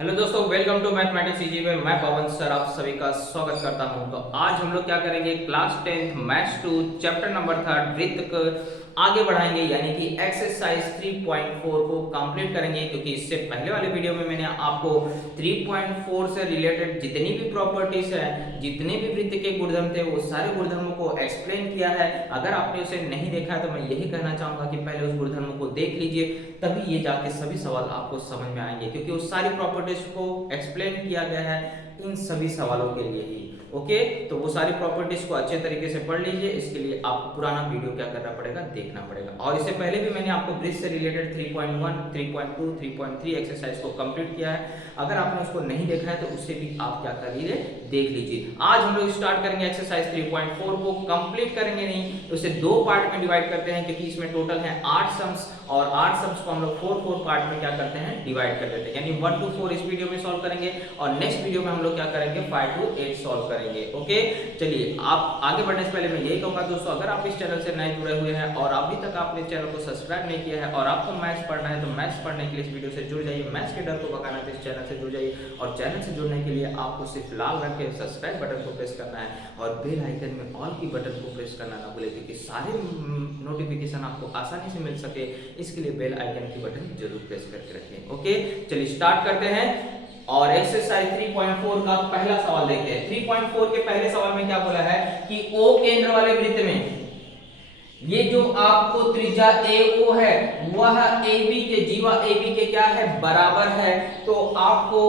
Hello दोस्तों, welcome to mathematics easy में। मैं पवन सर आप सभी का स्वागत करता हूं। तो आज हम लोग क्या करेंगे, class 10th maths 2 chapter number 3 वृत्त को आगे बढ़ाएंगे, यानी कि एक्सरसाइज 3.4 को कंप्लीट करेंगे। क्योंकि इससे पहले वाले वीडियो में मैंने आपको 3.4 से रिलेटेड जितनी भी प्रॉपर्टीज है, जितने भी वृत्त के गुणधर्म थे, वो सारे गुणधर्मों को एक्सप्लेन किया है। अगर आपने उसे नहीं देखा है तो मैं यही कहना चाहूंगा कि पहले उस गुणधर्मों को देख लीजिए, तभी ये जाके सभी सवाल आपको समझ में आएंगे। क्योंकि उस सारी प्रॉपर्टीज को एक्सप्लेन किया गया है इन सभी सवालों के लिए ही। ओके, तो वो सारी प्रॉपर्टीज को अच्छे तरीके से पढ़ लीजिए। इसके लिए आपको पुराना वीडियो क्या करना पड़ेगा, देखना पड़ेगा। और इससे पहले भी मैंने आपको ब्रिज से रिलेटेड 3.1, 3.2, 3.3 एक्सरसाइज को कंप्लीट किया है। अगर आपने उसको नहीं देखा है तो उससे भी आप क्या कर लीजिए, देख लीजिए। आज हम लोग स्टार्ट करेंगे एक्सरसाइज 3.4 को। कंप्लीट करेंगे नहीं तो इसे दो पार्ट में डिवाइड करते हैं, क्योंकि इसमें टोटल है 8 सम्स, और 8 सम्स को हम लोग 4 पार्ट में क्या करते हैं, डिवाइड कर देते हैं। यानी 1 to 4 इस वीडियो में सॉल्व करेंगे, और नेक्स्ट वीडियो में हम लोग क्या करेंगे, 5 to 8 सॉल्व करेंगे। ओके, चलिए आप आगे बढ़ने से पहले मैं यही कहूंगा दोस्तों, अगर आप इस चैनल से नए जुड़े हुए हैं और अभी तक आपने चैनल को सब्सक्राइब नहीं किया है, और आपको मैथ्स पढ़ना है, तो मैथ्स पढ़ने के लिए इस वीडियो से जुड़ जाइए। मैथ्स के डर को भगाना है तो इस चैनल से जुड़ जाइए। और चैनल से जुड़ने के लिए आपको सिर्फ लाल रंग के सब्सक्राइब बटन को प्रेस करना है, और बेल आइकन में ऑल की बटन को प्रेस करना ना भूलें, क्योंकि सारे नोटिफिकेशन आपको आसानी से मिल सके, इसके लिए बेल आइकन की बटन जरूर प्रेस करके रखें। ओके, चलिए स्टार्ट करते हैं और एक्सरसाइज 3.4 का पहला सवाल देखते हैं। 3.4 के पहले सवाल में क्या बोला है कि ओ केंद्र वाले वृत्त में ये जो आपको त्रिज्या AO है वह AB के जीवा AB के क्या है, बराबर है। तो आपको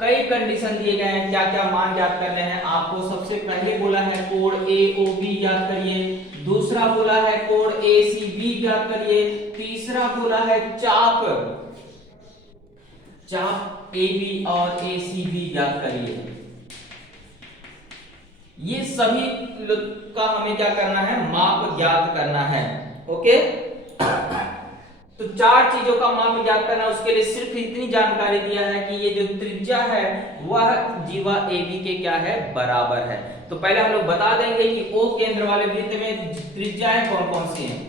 कई कंडीशन दिए गए हैं, क्या क्या मान ज्ञात करने हैं आपको। सबसे पहले बोला है कोण AOB ज्ञात करिए, दूसरा बोला है कोण ACB ज्ञात करिए, तीसरा बोला है चाप AB और ACB ज्ञात करिए। ये सभी का हमें क्या करना है, माप ज्ञात करना है। ओके, तो 4 चीजों का माप ज्ञात करना है। उसके लिए सिर्फ इतनी जानकारी दिया है कि ये जो त्रिज्या है वह जीवा AB के क्या है, बराबर है। तो पहले हम लोग बता देंगे कि O केंद्र वाले वृत्त में त्रिज्याएं कौन कौन सी हैं।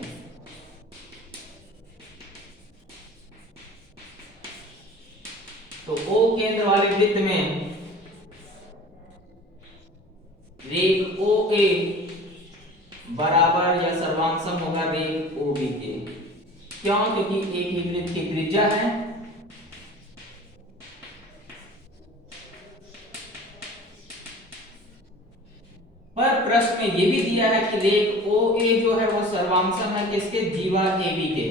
तो O केंद्र वाले वृत्त में रेख OA बराबर या सर्वांग होगा रेख OB के। क्यों? क्योंकि एक ही वृत्त की त्रिज्या है। पर प्रश्न में यह भी दिया है कि रेख OA जो है वो सर्वांग है किसके, जीवा AB के।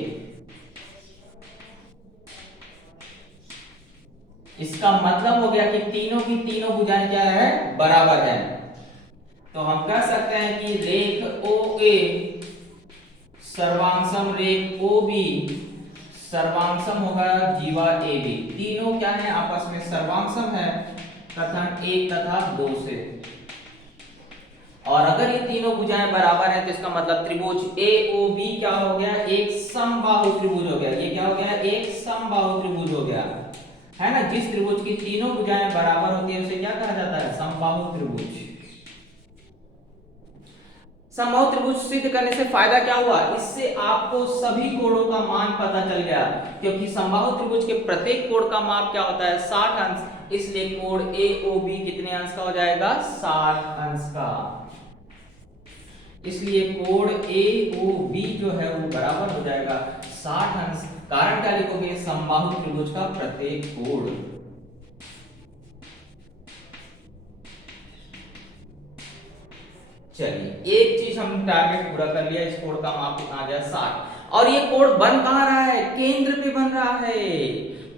इसका मतलब हो गया कि तीनों की तीनों भुजाएं क्या है, बराबर है। तो हम कह सकते हैं कि रेख OA सर्वांग रेख OB सर्वांग होगा जीवा AB। तीनों क्या है, आपस में सर्वांग है कथन 1 तथा 2 से। और अगर ये तीनों भुजाएं बराबर हैं तो इसका मतलब त्रिभुज AOB क्या हो गया, एक समबाहु त्रिभुज हो गया। ये क्या हो गया, एक समबाहु त्रिभुज हो गया, है ना। जिस त्रिभुज की तीनों भुजाएं बराबर होती है उसे क्या कहा जाता है, समबाहु त्रिभुज। समबाहु त्रिभुज सिद्ध करने से फायदा क्या हुआ, इससे आपको सभी कोणों का मान पता चल गया। क्योंकि समबाहु त्रिभुज के प्रत्येक कोण का माप क्या होता है, 60 अंश। इसलिए कोण AOB कितने अंश का हो जाएगा, 60 अंश का। इसलिए कोण AOB जो है वो बराबर हो जाएगा 60 अंश। कारण क्या लिखोगे, समबाहु त्रिभुज का प्रत्येक कोण। चलिए, एक चीज हम टारगेट पूरा कर लिया, इस कोण का माप कितना आ गया, 60। और ये कोण बन कहां रहा है, केंद्र पे बन रहा है।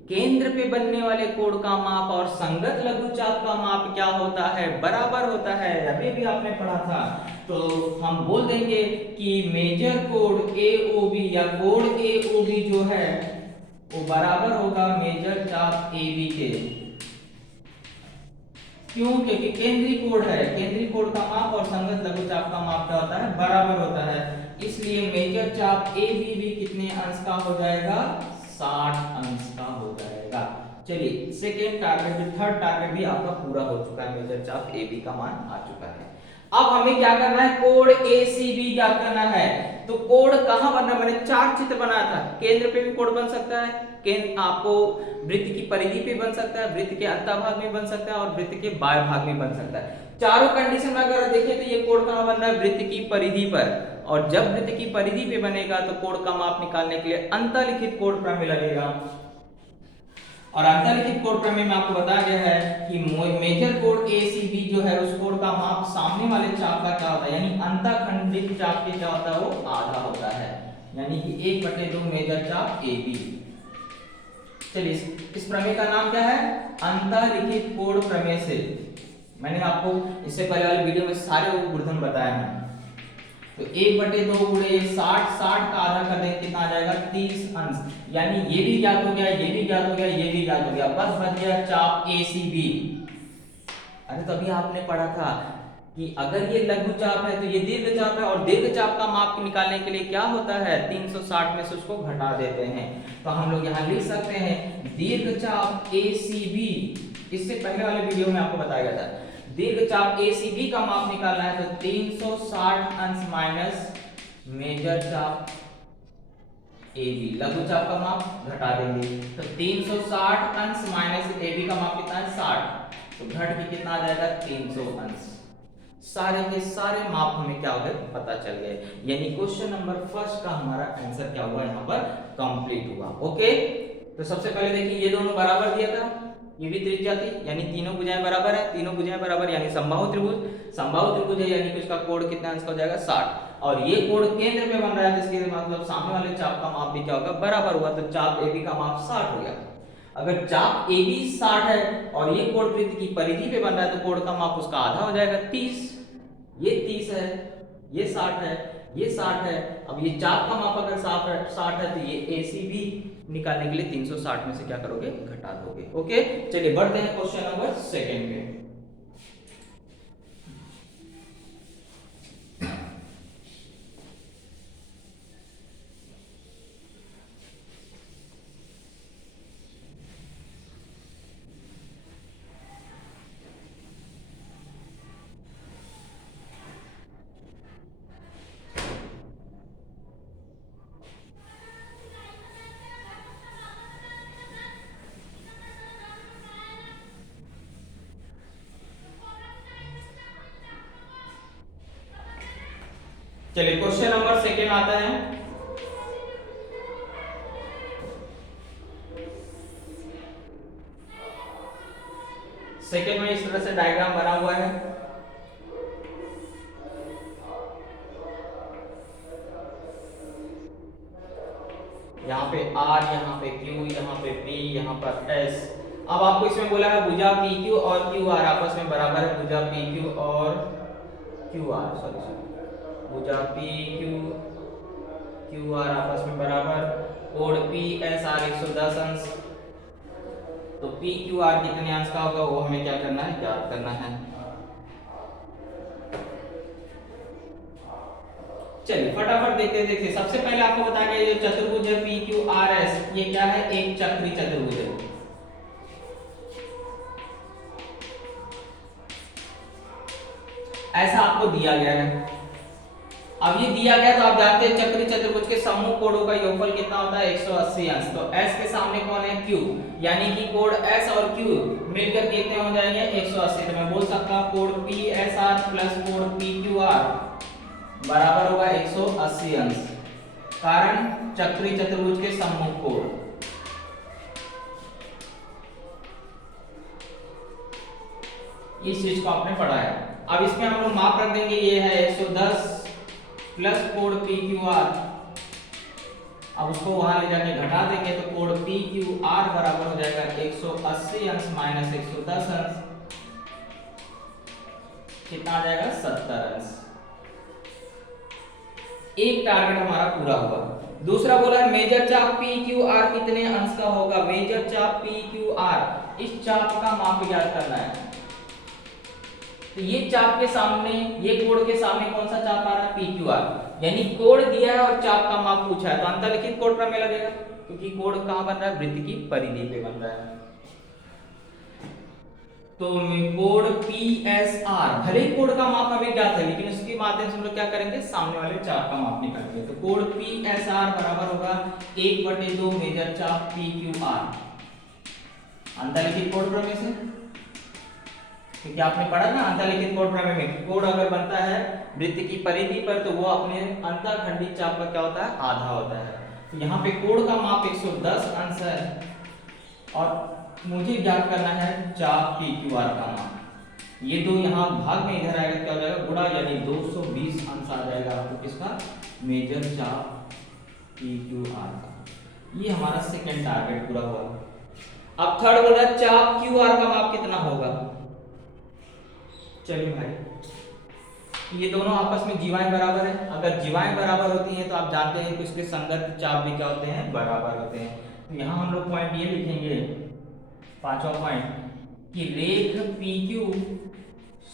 केंद्र पे बनने वाले कोण का माप और संगत लघुचाप का माप क्या होता है, बराबर होता है। अभी भी आपने पढ़ा था। तो हम बोल देंगे कि मेजर कोण AOB या कोण AOB जो है वो बराबर होगा मेजर चाप AB के। क्यों? क्योंकि केंद्रीय कोण है, केंद्रीय कोण का माप और संगत लघुचाप का माप क्या होता है, बराबर होता है। इसलिए मेजर चाप AB भी कितने अंश का हो जाएगा, 60 अंश का हो जाएगा। चलिए, सेकेंड टारगेट भी, थर्ड टारगेट भी आपका पूरा हो चुका है, मेजर चाप AB का मान आ चुका है। अब हमें क्या करना है, कोण ACB क्या करना है। तो कोण कहाँ बन रहा है, मैंने चार चित्र बनाया था, केंद्र पे भी कोण बन सकता है, केंद्र आपको वृत्त की परिधि पे बन सकता है, वृत्त के अंतभाग में बन सकता है और वृत्त के बाह्य भाग में बन सकता है। चारों कंडीशन में अगर देखें तो ये कोण कहाँ बन रहा है, वृत्त की परिधि पर, और जब वृत्त की परिधि पे बनेगा तो कोण का माप निकालने के लिए अंतःलिखित कोण प्रमेय लगेगा। और अंतःलिखित कोण प्रमेय में आपको बताया गया है कि मेजर कोण एसीबी जो है उस कोण का माप सामने वाले चाप का क्या होता है, यानी अंतःखंडित चाप के क्या होता है, वो आधा होता है, यानी कि 1/2 मेजर चाप एबी। चलिए इस प्रमेय का नाम क्या है, अंतःलिखित कोण प्रमेय से। मैंने आपको इससे पहले वाली वीडियो में सारे गुणधर्म बताया है। तो 1/2 गुणे 60, 60 का आधा कर देंगे कितना आ जाएगा, 30 अंश, यानी ये भी ज्ञात हो गया, ये भी ज्ञात हो गया, ये भी ज्ञात हो गया, बस बच गया चाप एसीबी। अरे तभी आपने पढ़ा था कि अगर ये लघु चाप है तो ये दीर्घ चाप है, और दीर्घ चाप का माप निकालने के लिए क्या होता है, 360 में से उसको घटा देते हैं। तो हम लोग यहाँ लिख सकते हैं दीर्घ चाप एसीबी, इससे पहले वाले वीडियो में आपको बताया गया था, दीर्घ चाप एसीबी का माप निकालना है तो 360 अंश माइनस मेजर चाप एबी, लघु चाप का माप घटा देंगे तो 360 अंश माइनस एबी का माप कितना है 60, तो घट के कितना आ जाएगा 300 अंश। सारे के सारे माप हमें क्या हो गए, पता चल गए, यानी क्वेश्चन नंबर फर्स्ट का हमारा आंसर क्या हुआ, यहाँ पर कंप्लीट हुआ। ओके, तो सबसे पहले देखिए ये दोनों बराबर दिया था, ये भी त्रिज्या थी, यानी तीनों भुजाएं बराबर है, तीनों भुजाएं बराबर यानी समबाहु त्रिभुज, समबाहु त्रिभुज है यानी कि उसका कोण कितना अंश का हो जाएगा 60, और ये कोण केंद्र में बन रहा है, जिसके मतलब सामने वाले चाप का माप भी क्या होगा, बराबर हुआ, तो चाप एबी का माप 60 हो गया। अगर चाप AB 60 है और ये कोण वृत्त की परिधि पे बन रहा है तो कोण का माप उसका आधा हो जाएगा 30, ये 30 है, ये 60 है, ये 60 है, अब ये चाप का माप अगर 60 है तो ये ACB निकालने के लिए 360 में से क्या करोगे, घटा दोगे। ओके, चलिए बढ़ते हैं क्वेश्चन नंबर सेकंड पे। चलिए क्वेश्चन नंबर सेकंड आता है। सेकंड में इस तरह से डायग्राम बना हुआ है, यहाँ पे R, यहाँ पे Q, यहाँ पे P, यहाँ पर S। अब आपको इसमें बोला है भुजा PQ और QR आपस में बराबर है, भुजा PQ और QR, सॉरी भुजा PQ QR आपस में बराबर, कोण PSR 110 अंश, तो PQR कितने अंश का होगा वो हमें क्या करना है, ज्ञात करना है। चलिए फटाफट देखते देखते, सबसे पहले आपको बताया गया ये चतुर्भुज है PQRS, ये क्या है, एक चक्री चतुर्भुज है। ऐसा आपको दिया गया है। अब ये दिया गया तो आप जानते हैं चक्री चतुर्भुज के समूह कोणों का योगफल कितना होता है, 180 अंश। तो S के सामने कौन है, Q, यानी कि कोण S और Q मिलकर कितने हो जाएंगे, 180। तो मैं बोल सकता हूं कोण PSR प्लस कोण PQR बराबर होगा 180 अंश, कारण चक्री चतुर्भुज के समूह कोण। इस चीज को आपने पढ़ा है। अब इसमें हम लोग माप रख देंगे, ये है 110 प्लस कोण PQR, अब उसको वहां ले जाके घटा देंगे तो कोण PQR बराबर हो जाएगा 180 अंश माइनस 110 अंश, कितना आ जाएगा 70 अंश। एक टारगेट हमारा पूरा हुआ। दूसरा बोला है मेजर चाप PQR कितने अंश का होगा, मेजर चाप PQR, इस चाप का माप ज्ञात करना है। तो ये चाप के सामने, ये कोण के सामने कौन सा चाप आ रहा है, PQR, यानी कोण दिया है और चाप का माप पूछा है तो अंतर्लिखित कोण प्रमेय लगेगा, क्योंकि कोण कहां बन रहा है, वृत्त की परिधि पे बन रहा है। तो कोण PSR, भले ही कोण का माप हमें ज्ञात है लेकिन उसके उसके माध्यम से हम लोग क्या करेंगे, सामने वाले चाप का माप निकालेंगे। तो कोण पी एस आर बराबर होगा 1/2 मेजर चाप पी क्यू आर, अंतःलिखित कोण प्रमेय से, क्योंकि आपने पढ़ा ना अंतःलिखित कोण प्रमेय में कोण अगर बनता है वृत्त की परिधि पर तो वो अपने अंतःखंडित चाप का क्या होता है, आधा होता है। तो यहाँ पे कोण का माप 110 अंश है और मुझे ज्ञात करना है चाप पी क्यू आर का माप। ये दो यहाँ भाग में इधर आएगा, क्या हो जाएगा, गुणा, यानी 220 अंश आ जाएगा आपको किसका, मेजर चाप पी क्यू आर का। ये हमारा सेकेंड टारगेट पूरा हुआ। अब थर्ड बोल रहा है चाप क्यू आर का माप कितना होगा। चलिए भाई, ये दोनों आपस में जीवाएं बराबर है, अगर जीवाएं बराबर होती हैं तो आप जानते हैं कि उसके संगत चाप भी क्या होते हैं, बराबर होते हैं। तो यहाँ हम लोग पॉइंट ये लिखेंगे, पांचवा पॉइंट, कि रेख पी क्यू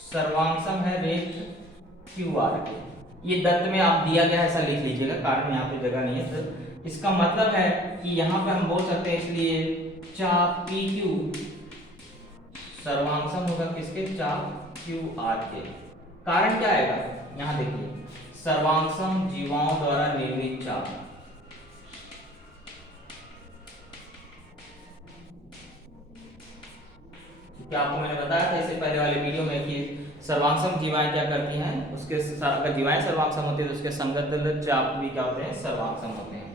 सर्वांशम है रेख क्यू आर के। ये दत्त में आप दिया गया ऐसा लिख लीजिएगा, कारण यहाँ पे जगह नहीं है। तो इसका मतलब है कि यहाँ पे हम बोल सकते हैं, इसलिए चाप पी क्यू सर्वांशम होगा किसके, चाप क्यू आर के। कारण क्या आएगा, यहाँ देखिए, सर्वांशम जीवाओं द्वारा निर्मित चाप। क्या आपको मैंने बताया था इससे पहले वाले वीडियो में कि सर्वांशम जीवाएं क्या करती हैं, उसके अगर जीवाएं सर्वांशम होती है तो उसके संगत चाप भी क्या होते हैं, सर्वांशम होते हैं।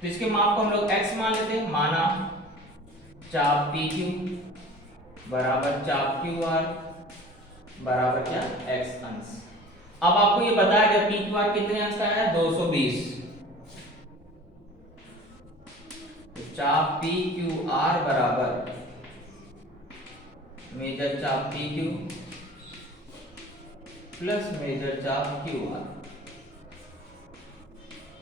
तो इसके माप को हम लोग x मान लेते हैं, माना चाप पी क्यू बराबर चाप क्यू आर बराबर क्या, x अंश। अब आपको ये बताया गया पी क्यू आर कितने अंश का है, 220। तो चाप पी क्यू आर बराबर मेजर चाप पी क्यू प्लस मेजर चाप क्यू आर,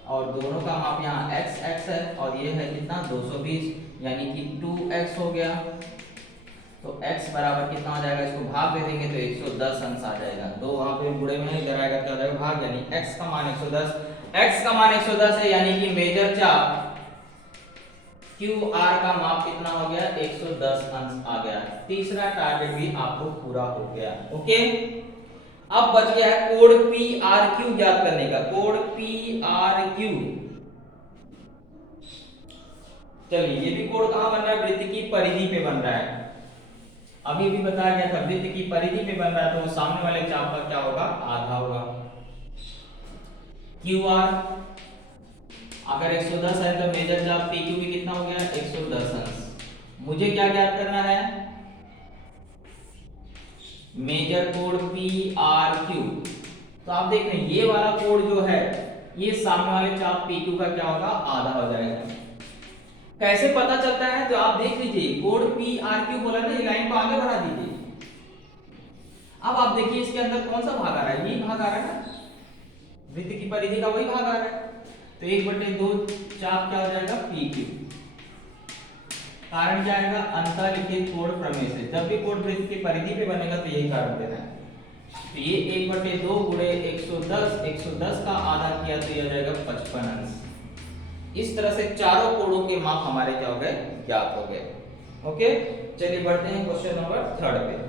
और दोनों का माप यहाँ x x है और ये है कितना, 220, यानी कि 2x हो गया। तो x बराबर कितना आ जाएगा, इसको भाग दे देंगे तो 110 अंश आ जाएगा। दो वहां पे गुणे में है, इधर आएगा क्या हो जाएगा, भाग, यानी x का मान 110, x का मान 110 है, यानी कि मेजर चाप QR का माप कितना हो गया, 110 अंश आ गया। तीसरा टारगेट भी आपको पूरा हो गया। ओके, अब बच गया है कोण PRQ ज्ञात करने का, कोण PRQ। चलिए, ये भी कोण कहां बन रहा है, वृत्त की परिधि पे बन रहा है। अभी भी बताया गया था वृत्त की परिधि पे बन रहा है तो वो सामने वाले चाप का क्या होगा, आधा होगा। QR अगर 110 है तो मेजर चाप PQ भी कितना हो गया, 110 अंश। मुझे क्या ज्ञात करना है, मेजर कोण PRQ। तो आप देख रहे हैं ये वाला कोण जो है, ये सामने वाले चाप PQ का क्या होगा, आधा हो जाएगा। कैसे पता चलता है, तो आप देख लीजिए, कोण PRQ बोला ना, ये लाइन को आगे बढ़ा दीजिए। अब आप देखिए इसके अंदर कौन सा भाग आ रहा है, यही भाग आ रहा है ना, वृत्त की परिधि का वही भाग आ रहा है। तो 1/2 चाप क्या हो जाएगा, PQ। कारण क्या आएगा, अंतःलिखित कोण प्रमेय से। जब भी कोण वृत्त की परिधि पे बनेगा तो यही कारण देना है। तो ये 1/2 गुणे 110, 110 का आधा किया तो यह जाएगा 55 अंश। इस तरह से चारों कोणों के माप हमारे क्या हो गए, ज्ञात हो गए। ओके, चलिए बढ़ते हैं क्वेश्चन नंबर 3 पे।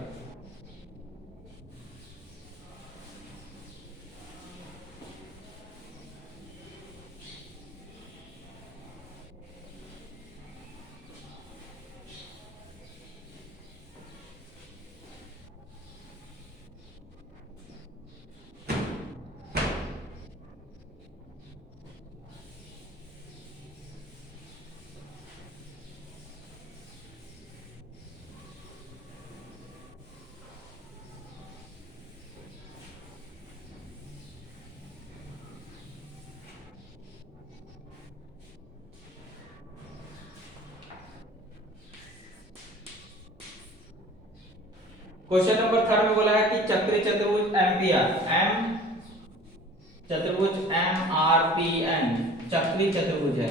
क्वेश्चन नंबर 3 में बोला है कि चक्री चतुर्भुज एम चतुर्भुज MRPN चक्री चतुर्भुज है।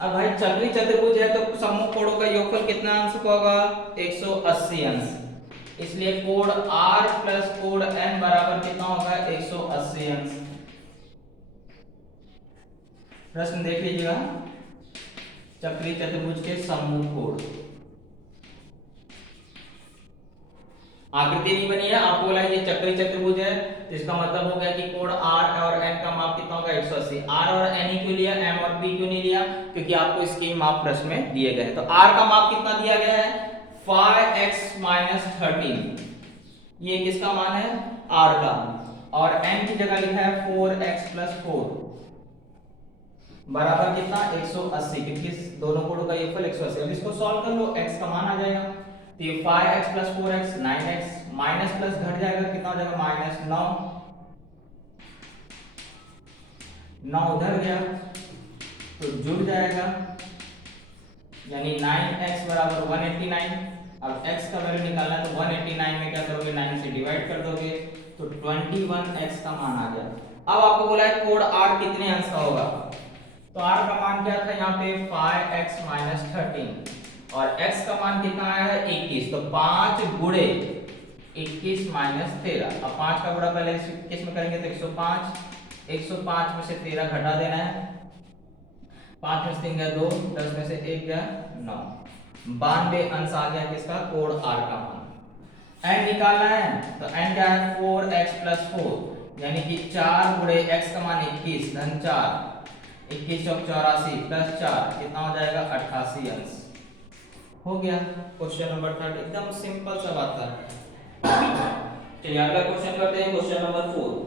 अब भाई चक्री चतुर्भुज है तो सम्मुख कोणों का योगफल कितना अंश का होगा, 180 अंश। इसलिए कोण R प्लस कोण N बराबर कितना होगा, 180 अंश। प्रश्न देख लीजिएगा, चक्री चतुर्भुज के सम्मुख कोण। आकृति नहीं बनी है, आपको बोला है ये चक्री चतुर्भुज है, तो इसका मतलब हो गया कि कोण r और n का माप कितना होगा 180। r और n ही क्यों लिया, m और p क्यों नहीं लिया, क्योंकि आपको इसके माप प्रश्न में दिए गए हैं। तो r का माप कितना दिया गया है 5x - 13, ये किसका मान है r का, और n की जगह लिखा है 4x + 4 बराबर कितना 180, क्योंकि दोनों कोणों का योगफल 180। अब इसको सॉल्व कर लो, x का मान आ जाएगा, तो ये 5x + 4x 9x, minus plus घट जाएगा, कितना हो जाएगा -9, 9 उधर गया तो जुड़ जाएगा, यानी 9x बराबर 189। अब x का वैल्यू निकालना है तो 189 में क्या करोगे 9 से डिवाइड कर दोगे, तो 21x का मान आ गया। अब आपको बोला है कोण r कितने अंश का होगा, तो r का मान क्या था यहाँ पे 5x - 13 और x का मान कितना आया है 21, तो 5 गुणे 21 - 13। अब 5 का गुणा पहले किस में करेंगे तो 105, 105 में से 13 घटा देना है, 5 में से 3 गया 2, 10 में से 1 गया 9, 92 अंश आ गया किसका कोण r का मान। n निकालना है तो n क्या है 4x + 4, यानी कि 4 गुणे x का मान 21 धन 4, 21 चौक 84 + 4 कितना हो जाएगा 88 अंश। हो गया क्वेश्चन नंबर 3, एकदम सिंपल सा बात था। चलिए अगला क्वेश्चन करते हैं, क्वेश्चन नंबर 4।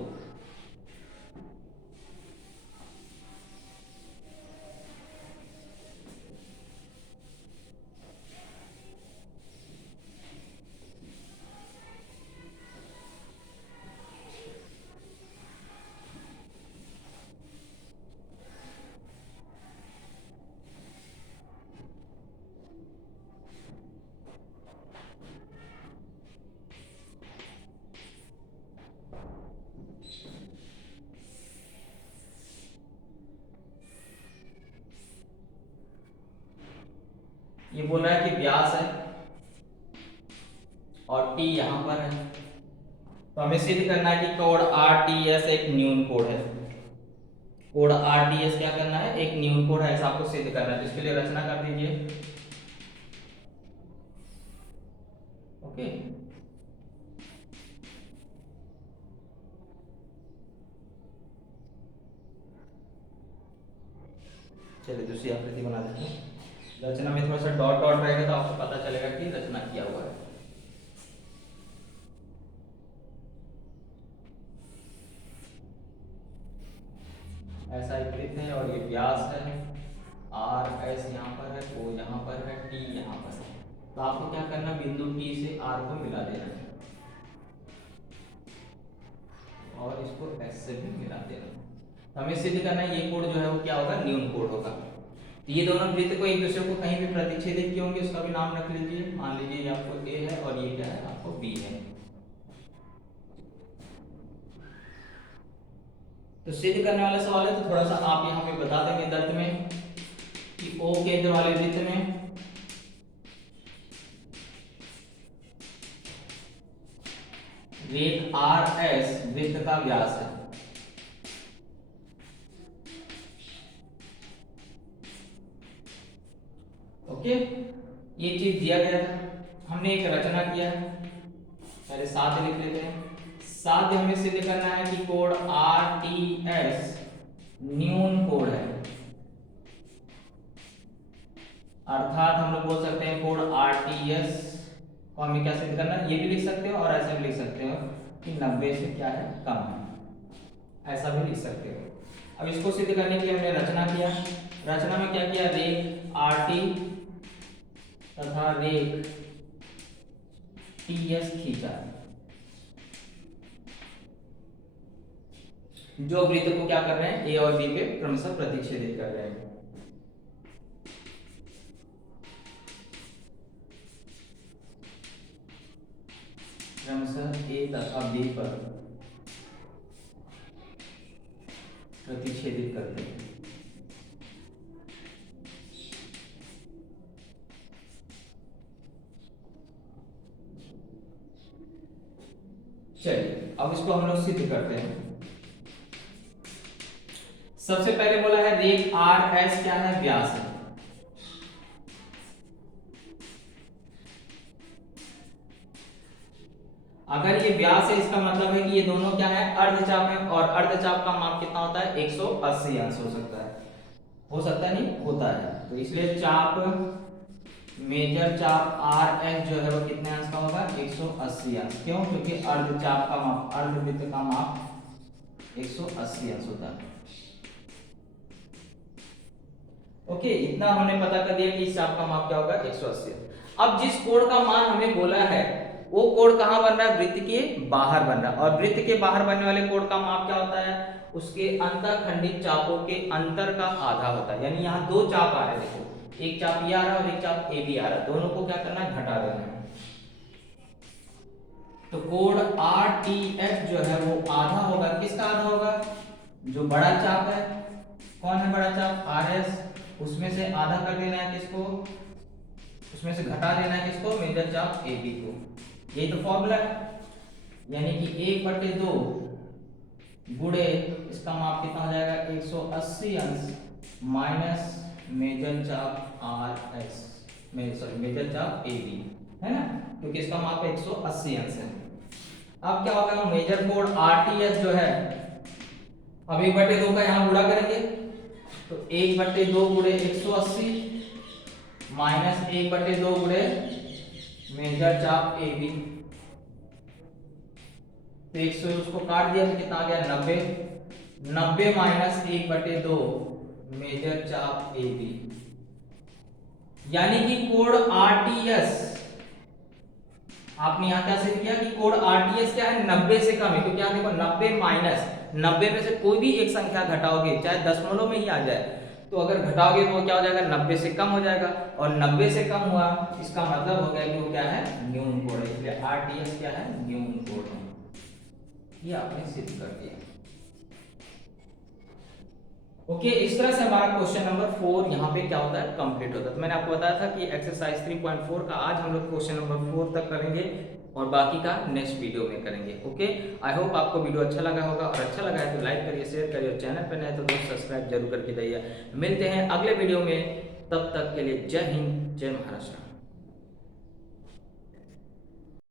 ये बोल रहा है कि व्यास है और t यहां पर है, तो हमें सिद्ध करना है कि कोण RTS एक न्यून कोण है। कोण RTS क्या करना है एक न्यून कोण है, ऐसा आपको सिद्ध करना है। तो इसके लिए रचना कर दीजिए। ओके, चलिए दूसरी आकृति बना देते हैं। रचना में थोड़ा सा डॉट डॉट रहेगा तो आपको पता चलेगा कि रचना किया हुआ है। ऐसा एक वृत्त है और ये व्यास है, आर एस यहाँ पर है, ओ यहाँ पर है, टी यहाँ पर है। तो आपको क्या करना बिंदु टी से आर को मिला देना है और इसको एस से भी मिला देना। तो हमें सिद्ध करना है ये कोण जो है वो क्या होगा न्यून कोण होगा। तो ये दोनों वृत्त को एक दूसरे को कहीं भी प्रतिच्छेदित किए होंगे, उसका भी नाम रख लीजिए। मान लीजिए ये आपको ए है और ये क्या है आपको बी है। तो सिद्ध करने वाला सवाल है, तो थोड़ा सा आप यहाँ पे बता देंगे दर्द में कि ओ केंद्र वाले वृत्त में रेख आर एस वृत्त का व्यास है। ओके, ये चीज दिया गया था, हमने एक रचना किया है, पहले साध्य लिख लेते हैं। साध्य हमें सिद्ध करना है कि कोण RTS न्यून कोण है, अर्थात हम लोग बोल सकते हैं कोण RTS को हमें क्या सिद्ध करना है, ये भी लिख सकते हो और ऐसा भी लिख सकते हो कि 90 से क्या है कम है, ऐसा भी लिख सकते हो। अब इसको सिद्ध करने के लिए हमने रचना किया। रचना में क्या किया, रेख RT तथा रेख TS खींचा, जो वृत्त को क्या कर रहे हैं ए और बी पे क्रमशः प्रतिच्छेदित कर रहे हैं। क्रमशः ए तथा बी पर प्रतिच्छेदित करते हैं। चलिए अब इसको हम लोग सिद्ध करते हैं। सबसे पहले बोला है रेख आर एस क्या है व्यास है, अगर ये व्यास है इसका मतलब है कि ये दोनों क्या है, अर्धचाप है, और अर्धचाप का माप कितना होता है, 180 अंश हो सकता है। हो सकता है नहीं, होता है। तो इसलिए चाप, मेजर चाप आर एस जो है वो कितने अंश का होगा, 180 अंश। क्यों? क्योंकि अर्धचाप का माप, अर्धवृत्त का माप 180 अंश होता है। ओके, इतना हमने पता कर दिया कि इस चाप का माप क्या होगा, 180। अब जिस कोण का मान हमें बोला है वो कोण कहाँ बन रहा है, वृत्त के बाहर बन रहा है। और वृत्त के बाहर बनने वाले कोण का माप क्या होता है, उसके अंतःखंडित चापों के अंतर का आधा होता है। यानी यहाँ दो चाप आ रहे हैं, देखो एक चाप ये आ रहा है और एक चाप ए भी आ रहा है, दोनों को क्या करना है, घटा देना है। तो कोण आर टी एफ जो है वो आधा होगा, किसका आधा होगा, जो बड़ा चाप है, कौन है बड़ा चाप, आर एस, उसमें से आधा कर देना है किसको, उसमें से घटा देना है किसको, मेजर चाप ए बी को। यही तो फॉर्मूला है। यानी कि 1/2 गुणे इसका माप कितना हो जाएगा, 180 अंश माइनस मेजर चाप आर एस, मेजर चाप ए बी, है ना, क्योंकि इसका माप 180 अंश है। अब क्या होगा, मेजर कोण आर टी एस जो है, अब 1/2 का यहाँ गुणा करेंगे, तो 1/2 गुणे 180 माइनस 1/2 गुणे मेजर चाप ए बी। तो 100 उसको काट दिया तो कितना आ गया, 90। 90 माइनस 1/2 मेजर चाप ए बी। यानी कि कोण आरटीएस, आपने यहां क्या सिद्ध किया कि कोण आरटीएस क्या है, 90 से कम है। क्योंकि यहां देखो 90 माइनस 90 में से कोई भी एक संख्या घटाओगे, चाहे दशमलव में ही आ जाए, तो अगर घटाओगे तो क्या हो जाएगा, 90 से कम हो जाएगा। और 90 से कम हुआ, इसका मतलब हो गया कि वो क्या है, न्यून कोण है। इसलिए आरटीएस क्या है, न्यून कोण है। ये आपने सिद्ध कर दिया। ओके, इस तरह से हमारा क्वेश्चन नंबर 4 यहाँ पे क्या होता है, कंप्लीट होता है। तो मैंने आपको बताया था कि एक्सरसाइज 3.4 का आज हम लोग क्वेश्चन नंबर 4 तक करेंगे और बाकी का नेक्स्ट वीडियो में करेंगे। ओके, आई होप आपको वीडियो अच्छा लगा होगा, और अच्छा लगा है तो लाइक करिए, शेयर करिए, और चैनल पर नए तो दोस्त सब्सक्राइब जरूर करके जाइए। मिलते हैं अगले वीडियो में, तब तक के लिए जय हिंद, जय महाराष्ट्र।